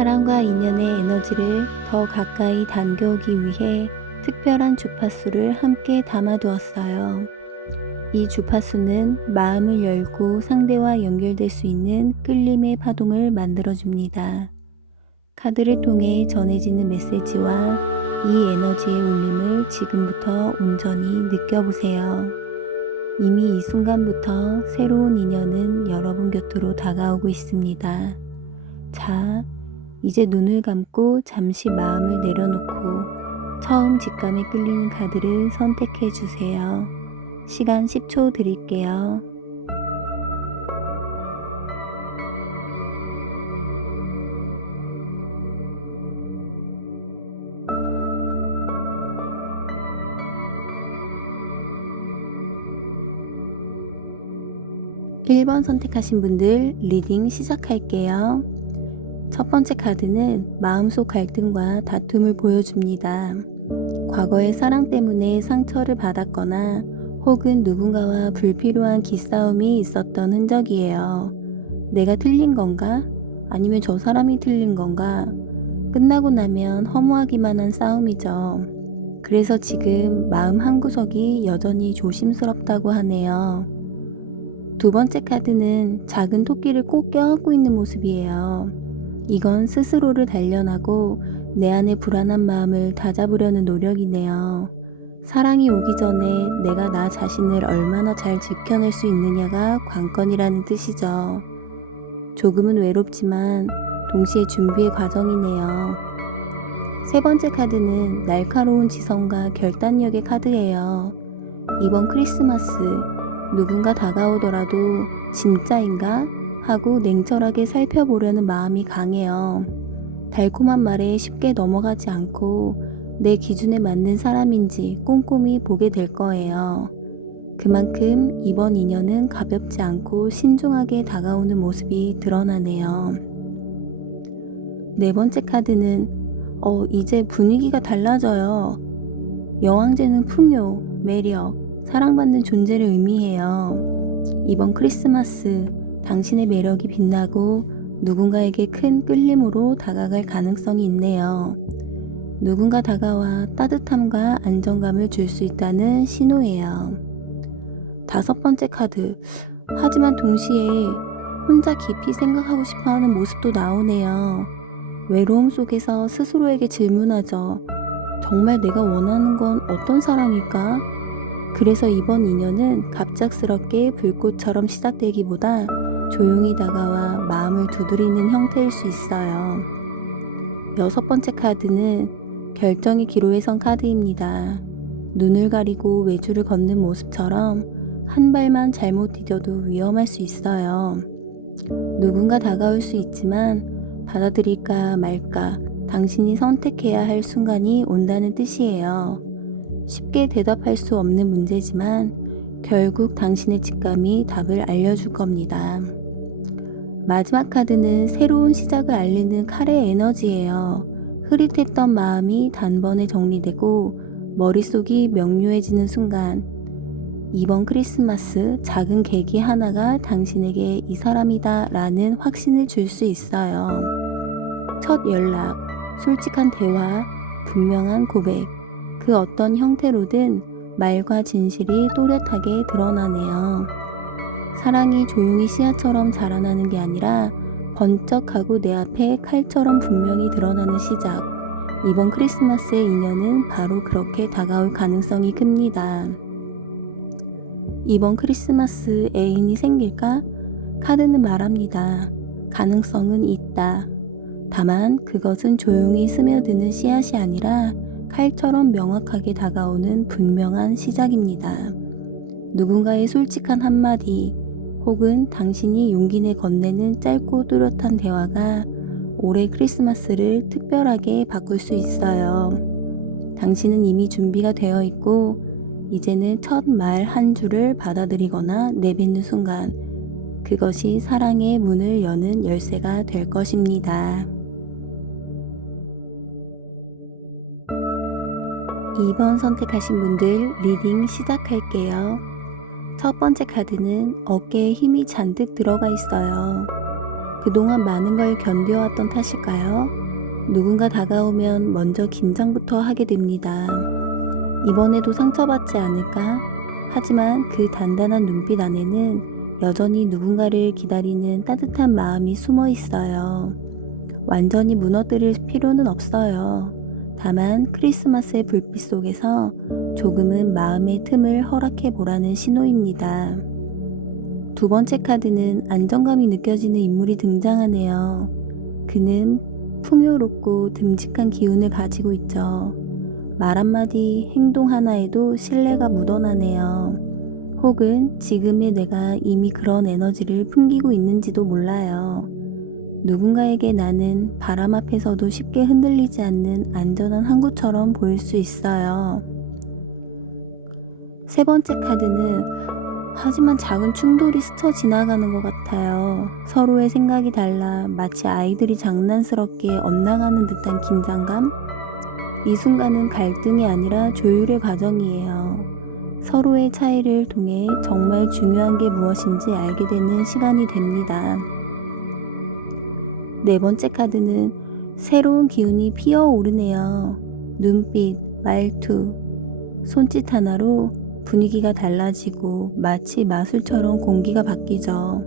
사랑과 인연의 에너지를 더 가까이 당겨오기 위해 특별한 주파수를 함께 담아두었어요. 이 주파수는 마음을 열고 상대와 연결될 수 있는 끌림의 파동을 만들어줍니다. 카드를 통해 전해지는 메시지와 이 에너지의 울림을 지금부터 온전히 느껴보세요. 이미 이 순간부터 새로운 인연은 여러분 곁으로 다가오고 있습니다. 자, 이제 눈을 감고 잠시 마음을 내려놓고 처음 직감에 끌리는 카드를 선택해 주세요. 시간 10초 드릴게요. 1번 선택하신 분들 리딩 시작할게요. 첫 번째 카드는 마음속 갈등과 다툼을 보여줍니다. 과거의 사랑 때문에 상처를 받았거나 혹은 누군가와 불필요한 기싸움이 있었던 흔적이에요. 내가 틀린 건가? 아니면 저 사람이 틀린 건가? 끝나고 나면 허무하기만 한 싸움이죠. 그래서 지금 마음 한구석이 여전히 조심스럽다고 하네요. 두 번째 카드는 작은 토끼를 꼭 껴안고 있는 모습이에요. 이건 스스로를 단련하고 내 안의 불안한 마음을 다잡으려는 노력이네요. 사랑이 오기 전에 내가 나 자신을 얼마나 잘 지켜낼 수 있느냐가 관건이라는 뜻이죠. 조금은 외롭지만 동시에 준비의 과정이네요. 세 번째 카드는 날카로운 지성과 결단력의 카드예요. 이번 크리스마스 누군가 다가오더라도 진짜인가? 하고 냉철하게 살펴보려는 마음이 강해요. 달콤한 말에 쉽게 넘어가지 않고 내 기준에 맞는 사람인지 꼼꼼히 보게 될 거예요. 그만큼 이번 인연은 가볍지 않고 신중하게 다가오는 모습이 드러나네요. 네 번째 카드는 이제 분위기가 달라져요. 여왕제는 풍요, 매력, 사랑받는 존재를 의미해요. 이번 크리스마스 당신의 매력이 빛나고 누군가에게 큰 끌림으로 다가갈 가능성이 있네요. 누군가 다가와 따뜻함과 안정감을 줄 수 있다는 신호예요. 다섯 번째 카드. 하지만 동시에 혼자 깊이 생각하고 싶어하는 모습도 나오네요. 외로움 속에서 스스로에게 질문하죠. 정말 내가 원하는 건 어떤 사랑일까? 그래서 이번 인연은 갑작스럽게 불꽃처럼 시작되기보다 조용히 다가와 마음을 두드리는 형태일 수 있어요. 여섯 번째 카드는 결정의 기로에 선 카드입니다. 눈을 가리고 외줄을 걷는 모습처럼 한 발만 잘못 디뎌도 위험할 수 있어요. 누군가 다가올 수 있지만 받아들일까 말까 당신이 선택해야 할 순간이 온다는 뜻이에요. 쉽게 대답할 수 없는 문제지만 결국 당신의 직감이 답을 알려줄 겁니다. 마지막 카드는 새로운 시작을 알리는 칼의 에너지예요. 흐릿했던 마음이 단번에 정리되고 머릿속이 명료해지는 순간, 이번 크리스마스 작은 계기 하나가 당신에게 이 사람이다 라는 확신을 줄 수 있어요. 첫 연락, 솔직한 대화, 분명한 고백, 그 어떤 형태로든 말과 진실이 또렷하게 드러나네요. 사랑이 조용히 씨앗처럼 자라나는 게 아니라 번쩍하고 내 앞에 칼처럼 분명히 드러나는 시작. 이번 크리스마스의 인연은 바로 그렇게 다가올 가능성이 큽니다. 이번 크리스마스 애인이 생길까? 카드는 말합니다. 가능성은 있다. 다만 그것은 조용히 스며드는 씨앗이 아니라 칼처럼 명확하게 다가오는 분명한 시작입니다. 누군가의 솔직한 한마디 혹은 당신이 용기 내 건네는 짧고 뚜렷한 대화가 올해 크리스마스를 특별하게 바꿀 수 있어요. 당신은 이미 준비가 되어 있고 이제는 첫 말 한 줄을 받아들이거나 내뱉는 순간 그것이 사랑의 문을 여는 열쇠가 될 것입니다. 2번 선택하신 분들 리딩 시작할게요. 첫 번째 카드는 어깨에 힘이 잔뜩 들어가 있어요. 그동안 많은 걸 견뎌왔던 탓일까요? 누군가 다가오면 먼저 긴장부터 하게 됩니다. 이번에도 상처받지 않을까? 하지만 그 단단한 눈빛 안에는 여전히 누군가를 기다리는 따뜻한 마음이 숨어 있어요. 완전히 무너뜨릴 필요는 없어요. 다만 크리스마스의 불빛 속에서 조금은 마음의 틈을 허락해 보라는 신호입니다. 두 번째 카드는 안정감이 느껴지는 인물이 등장하네요. 그는 풍요롭고 듬직한 기운을 가지고 있죠. 말 한마디, 행동 하나에도 신뢰가 묻어나네요. 혹은 지금의 내가 이미 그런 에너지를 풍기고 있는지도 몰라요. 누군가에게 나는 바람 앞에서도 쉽게 흔들리지 않는 안전한 항구처럼 보일 수 있어요. 세 번째 카드는 하지만 작은 충돌이 스쳐 지나가는 것 같아요. 서로의 생각이 달라 마치 아이들이 장난스럽게 엇나가는 듯한 긴장감? 이 순간은 갈등이 아니라 조율의 과정이에요. 서로의 차이를 통해 정말 중요한 게 무엇인지 알게 되는 시간이 됩니다. 네 번째 카드는 새로운 기운이 피어오르네요. 눈빛, 말투, 손짓 하나로 분위기가 달라지고 마치 마술처럼 공기가 바뀌죠.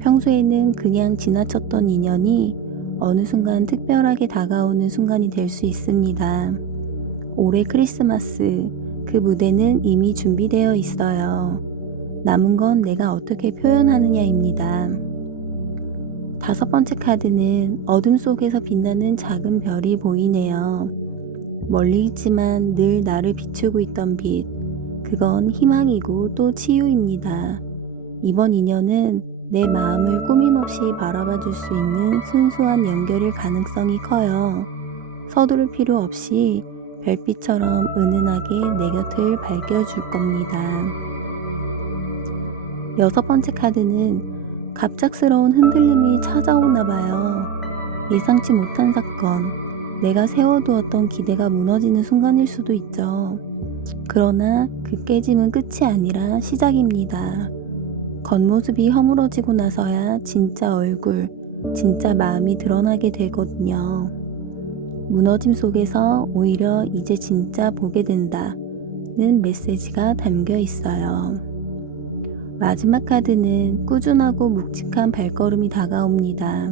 평소에는 그냥 지나쳤던 인연이 어느 순간 특별하게 다가오는 순간이 될 수 있습니다. 올해 크리스마스, 그 무대는 이미 준비되어 있어요. 남은 건 내가 어떻게 표현하느냐입니다. 다섯 번째 카드는 어둠 속에서 빛나는 작은 별이 보이네요. 멀리 있지만 늘 나를 비추고 있던 빛, 그건 희망이고 또 치유입니다. 이번 인연은 내 마음을 꾸밈없이 바라봐 줄 수 있는 순수한 연결일 가능성이 커요. 서두를 필요 없이 별빛처럼 은은하게 내 곁을 밝혀줄 겁니다. 여섯 번째 카드는 갑작스러운 흔들림이 찾아오나 봐요. 예상치 못한 사건, 내가 세워두었던 기대가 무너지는 순간일 수도 있죠. 그러나 그 깨짐은 끝이 아니라 시작입니다. 겉모습이 허물어지고 나서야 진짜 얼굴, 진짜 마음이 드러나게 되거든요. 무너짐 속에서 오히려 이제 진짜 보게 된다는 메시지가 담겨 있어요. 마지막 카드는 꾸준하고 묵직한 발걸음이 다가옵니다.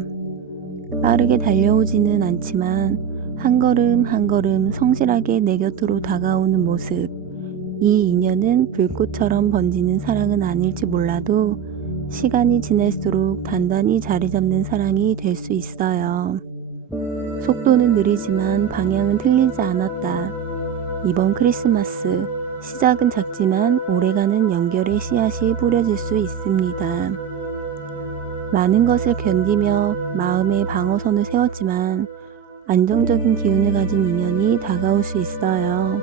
빠르게 달려오지는 않지만 한 걸음 한 걸음 성실하게 내 곁으로 다가오는 모습. 이 인연은 불꽃처럼 번지는 사랑은 아닐지 몰라도 시간이 지날수록 단단히 자리 잡는 사랑이 될 수 있어요. 속도는 느리지만 방향은 틀리지 않았다. 이번 크리스마스, 시작은 작지만 오래가는 연결의 씨앗이 뿌려질 수 있습니다. 많은 것을 견디며 마음의 방어선을 세웠지만 안정적인 기운을 가진 인연이 다가올 수 있어요.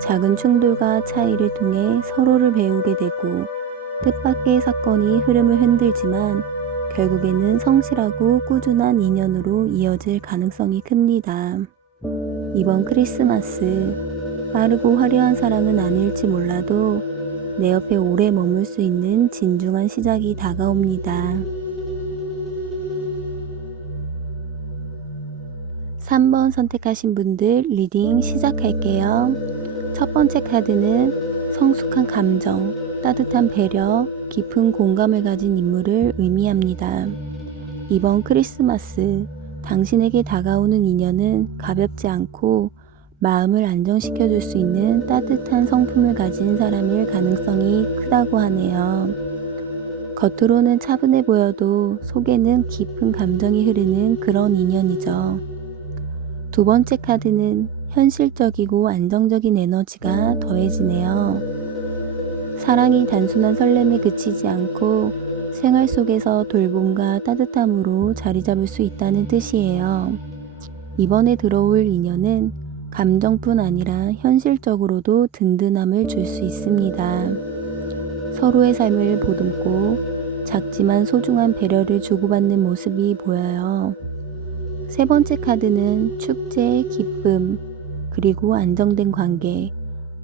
작은 충돌과 차이를 통해 서로를 배우게 되고 뜻밖의 사건이 흐름을 흔들지만 결국에는 성실하고 꾸준한 인연으로 이어질 가능성이 큽니다. 이번 크리스마스, 빠르고 화려한 사랑은 아닐지 몰라도 내 옆에 오래 머물 수 있는 진중한 시작이 다가옵니다. 3번 선택하신 분들 리딩 시작할게요. 첫 번째 카드는 성숙한 감정, 따뜻한 배려, 깊은 공감을 가진 인물을 의미합니다. 이번 크리스마스, 당신에게 다가오는 인연은 가볍지 않고 마음을 안정시켜 줄 수 있는 따뜻한 성품을 가진 사람일 가능성이 크다고 하네요. 겉으로는 차분해 보여도 속에는 깊은 감정이 흐르는 그런 인연이죠. 두 번째 카드는 현실적이고 안정적인 에너지가 더해지네요. 사랑이 단순한 설렘에 그치지 않고 생활 속에서 돌봄과 따뜻함으로 자리 잡을 수 있다는 뜻이에요. 이번에 들어올 인연은 감정뿐 아니라 현실적으로도 든든함을 줄 수 있습니다. 서로의 삶을 보듬고 작지만 소중한 배려를 주고받는 모습이 보여요. 세 번째 카드는 축제, 기쁨, 그리고 안정된 관계,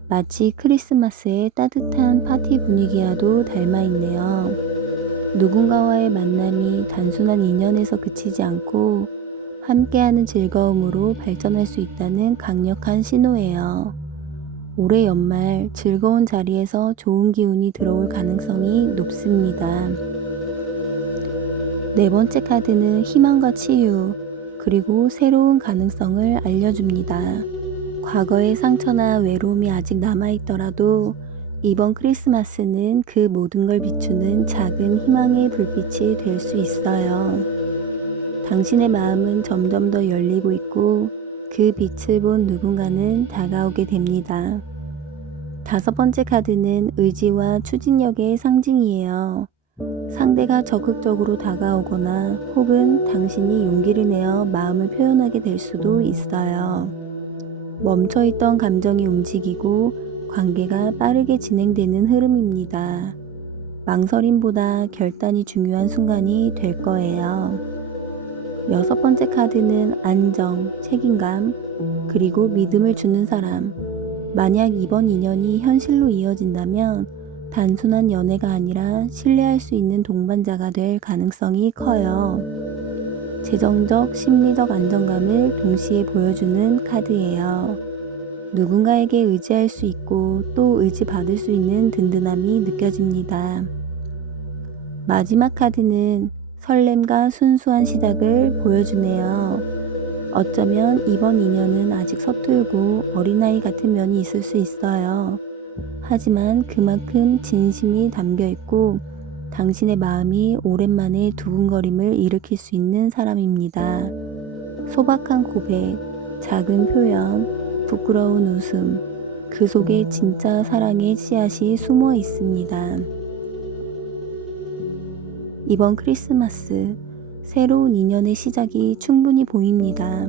마치 크리스마스의 따뜻한 파티 분위기와도 닮아 있네요. 누군가와의 만남이 단순한 인연에서 그치지 않고 함께하는 즐거움으로 발전할 수 있다는 강력한 신호예요. 올해 연말 즐거운 자리에서 좋은 기운이 들어올 가능성이 높습니다. 네 번째 카드는 희망과 치유, 그리고 새로운 가능성을 알려줍니다. 과거의 상처나 외로움이 아직 남아있더라도 이번 크리스마스는 그 모든 걸 비추는 작은 희망의 불빛이 될 수 있어요. 당신의 마음은 점점 더 열리고 있고 그 빛을 본 누군가는 다가오게 됩니다. 다섯 번째 카드는 의지와 추진력의 상징이에요. 상대가 적극적으로 다가오거나 혹은 당신이 용기를 내어 마음을 표현하게 될 수도 있어요. 멈춰있던 감정이 움직이고 관계가 빠르게 진행되는 흐름입니다. 망설임보다 결단이 중요한 순간이 될 거예요. 여섯 번째 카드는 안정, 책임감, 그리고 믿음을 주는 사람. 만약 이번 인연이 현실로 이어진다면 단순한 연애가 아니라 신뢰할 수 있는 동반자가 될 가능성이 커요. 재정적, 심리적 안정감을 동시에 보여주는 카드예요. 누군가에게 의지할 수 있고 또 의지받을 수 있는 든든함이 느껴집니다. 마지막 카드는 설렘과 순수한 시작을 보여주네요. 어쩌면 이번 인연은 아직 서툴고 어린아이 같은 면이 있을 수 있어요. 하지만 그만큼 진심이 담겨 있고 당신의 마음이 오랜만에 두근거림을 일으킬 수 있는 사람입니다. 소박한 고백, 작은 표현, 부끄러운 웃음, 그 속에 진짜 사랑의 씨앗이 숨어 있습니다. 이번 크리스마스, 새로운 인연의 시작이 충분히 보입니다.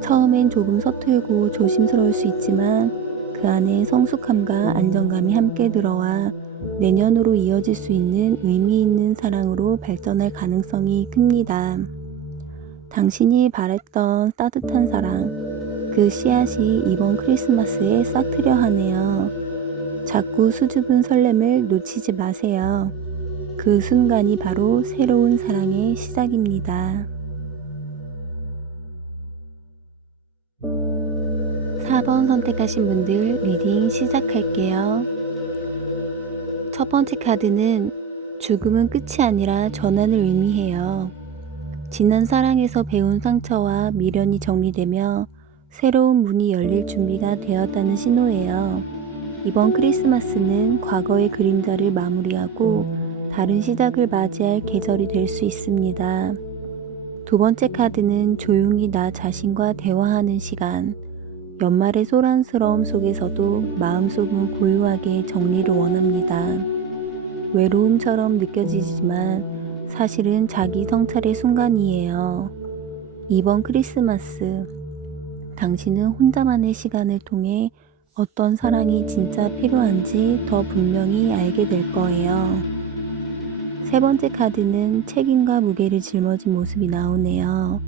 처음엔 조금 서툴고 조심스러울 수 있지만 그 안에 성숙함과 안정감이 함께 들어와 내년으로 이어질 수 있는 의미 있는 사랑으로 발전할 가능성이 큽니다. 당신이 바랬던 따뜻한 사랑, 그 씨앗이 이번 크리스마스에 싹트려 하네요. 자꾸 수줍은 설렘을 놓치지 마세요. 그 순간이 바로 새로운 사랑의 시작입니다. 4번 선택하신 분들 리딩 시작할게요. 첫 번째 카드는 죽음은 끝이 아니라 전환을 의미해요. 지난 사랑에서 배운 상처와 미련이 정리되며 새로운 문이 열릴 준비가 되었다는 신호예요. 이번 크리스마스는 과거의 그림자를 마무리하고 다른 시작을 맞이할 계절이 될 수 있습니다. 두 번째 카드는 조용히 나 자신과 대화하는 시간. 연말의 소란스러움 속에서도 마음속은 고요하게 정리를 원합니다. 외로움처럼 느껴지지만 사실은 자기 성찰의 순간이에요. 이번 크리스마스, 당신은 혼자만의 시간을 통해 어떤 사랑이 진짜 필요한지 더 분명히 알게 될 거예요. 세 번째 카드는 책임과 무게를 짊어진 모습이 나오네요.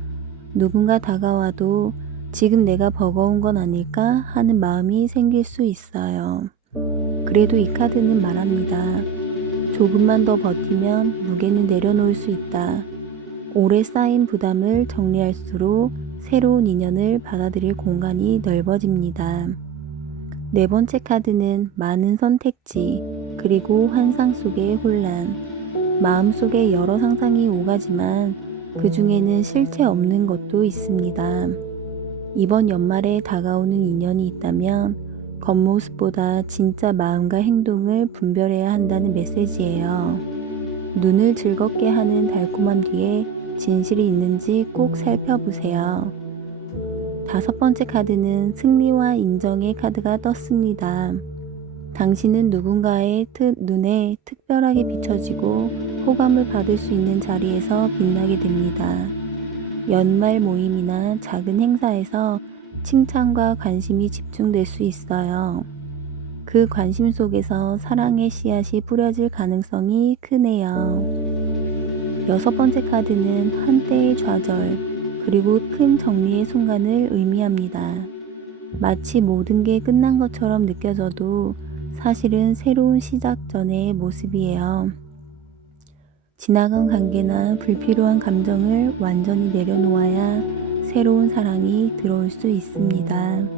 누군가 다가와도 지금 내가 버거운 건 아닐까 하는 마음이 생길 수 있어요. 그래도 이 카드는 말합니다. 조금만 더 버티면 무게는 내려놓을 수 있다. 오래 쌓인 부담을 정리할수록 새로운 인연을 받아들일 공간이 넓어집니다. 네 번째 카드는 많은 선택지, 그리고 환상 속의 혼란. 마음속에 여러 상상이 오가지만 그 중에는 실체 없는 것도 있습니다. 이번 연말에 다가오는 인연이 있다면 겉모습보다 진짜 마음과 행동을 분별해야 한다는 메시지예요. 눈을 즐겁게 하는 달콤함 뒤에 진실이 있는지 꼭 살펴보세요. 다섯 번째 카드는 승리와 인정의 카드가 떴습니다. 당신은 누군가의 눈에 특별하게 비춰지고 호감을 받을 수 있는 자리에서 빛나게 됩니다. 연말 모임이나 작은 행사에서 칭찬과 관심이 집중될 수 있어요. 그 관심 속에서 사랑의 씨앗이 뿌려질 가능성이 크네요. 여섯 번째 카드는 한때의 좌절, 그리고 큰 정리의 순간을 의미합니다. 마치 모든 게 끝난 것처럼 느껴져도 사실은 새로운 시작 전의 모습이에요. 지나간 관계나 불필요한 감정을 완전히 내려놓아야 새로운 사랑이 들어올 수 있습니다.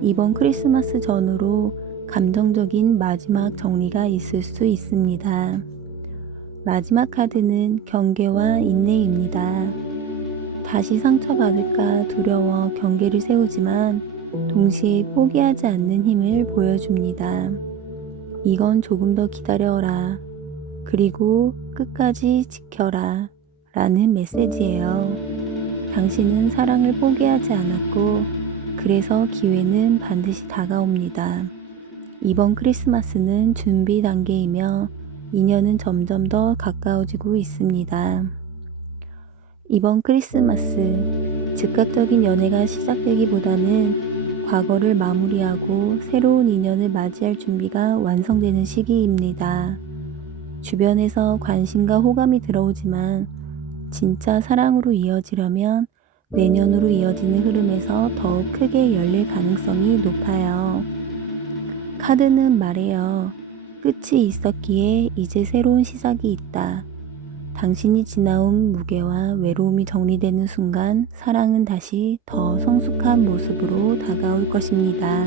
이번 크리스마스 전후로 감정적인 마지막 정리가 있을 수 있습니다. 마지막 카드는 경계와 인내입니다. 다시 상처받을까 두려워 경계를 세우지만 동시에 포기하지 않는 힘을 보여줍니다. 이건 조금 더 기다려라. 그리고 끝까지 지켜라. 라는 메시지예요. 당신은 사랑을 포기하지 않았고, 그래서 기회는 반드시 다가옵니다. 이번 크리스마스는 준비 단계이며 인연은 점점 더 가까워지고 있습니다. 이번 크리스마스, 즉각적인 연애가 시작되기보다는 과거를 마무리하고 새로운 인연을 맞이할 준비가 완성되는 시기입니다. 주변에서 관심과 호감이 들어오지만 진짜 사랑으로 이어지려면 내년으로 이어지는 흐름에서 더욱 크게 열릴 가능성이 높아요. 카드는 말해요. 끝이 있었기에 이제 새로운 시작이 있다. 당신이 지나온 무게와 외로움이 정리되는 순간 사랑은 다시 더 성숙한 모습으로 다가올 것입니다.